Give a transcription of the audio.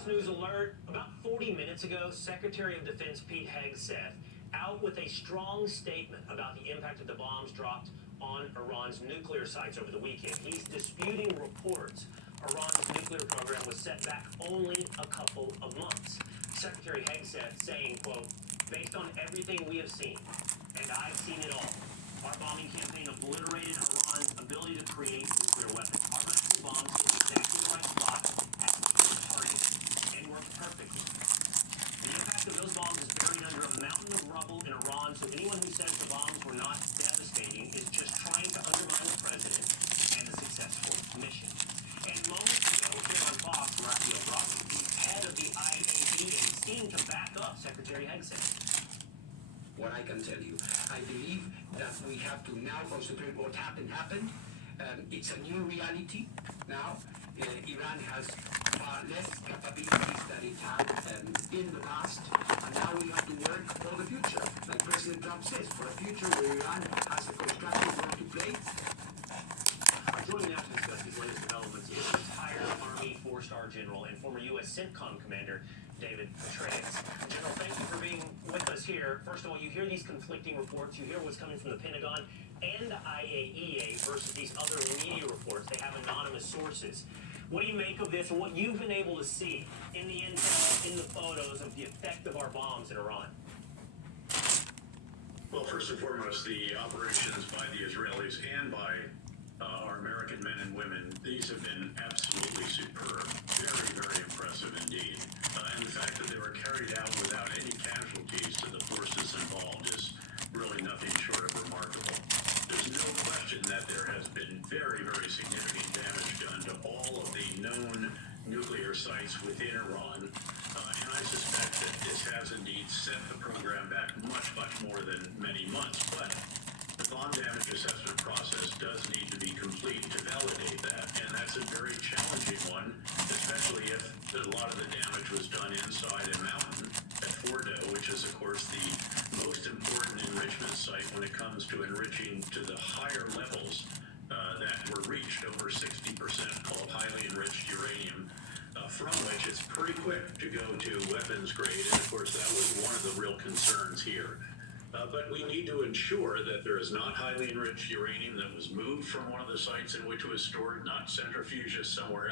Fox News alert. About 40 minutes ago, Secretary of Defense Pete Hegseth out with a strong statement about the impact of the bombs dropped on Iran's nuclear sites over the weekend. He's disputing reports Iran's nuclear program was set back only a couple of months. Secretary Hegseth saying, quote, "Based on everything we have seen, and I've seen it all, our bombing campaign obliterated Iran's ability to create nuclear weapons. Our massive bombs hit exactly the right spot at the target and worked perfectly. The impact of those bombs is buried under a mountain of rubble in Iran, so anyone who says the bombs were not devastating is just trying to undermine the president and the successful mission." And moments ago, here on Fox, Raphael Brosnan, the head of the IAEA, seemed to back up Secretary Hegseth. What I can tell you, I believe that we have to now concentrate what happened. It's a new reality now. Iran has far less capabilities than it had in the past, and now we have to work for the future. Like President Trump says, for a future where Iran has a constructive role to play. Joining now to discuss these latest developments is retired Army four-star general and former U.S. CENTCOM commander David Petraeus. General, thank you for being with us here. First of all, you hear these conflicting reports. You hear what's coming from the Pentagon and the IAEA versus these other media reports. They have anonymous sources. What do you make of this and what you've been able to see in the intel, in the photos of the effect of our bombs in Iran? Well, first and foremost, the operations by the Israelis and by our American men and women, these have been absolutely superb. Very, very impressive indeed. And the fact that they were carried out without any casualties to the forces involved is really nothing short of remarkable. There's no question that there has been very, very significant damage done to all of the known nuclear sites within Iran. And I suspect that this has indeed set the program back much, much more than many months. But the bomb damage assessment process does need to be complete to validate that, and that's a very challenging one, especially if a lot of the damage was done inside a mountain at Fordo, which is, of course, the most important enrichment site when it comes to enriching to the higher levels that were reached, over 60%, called highly enriched uranium, from which it's pretty quick to go to weapons grade, and of course that was one of the real concerns here. But we need to ensure that there is not highly enriched uranium that was moved from one of the sites in which it was stored, not centrifuges somewhere else.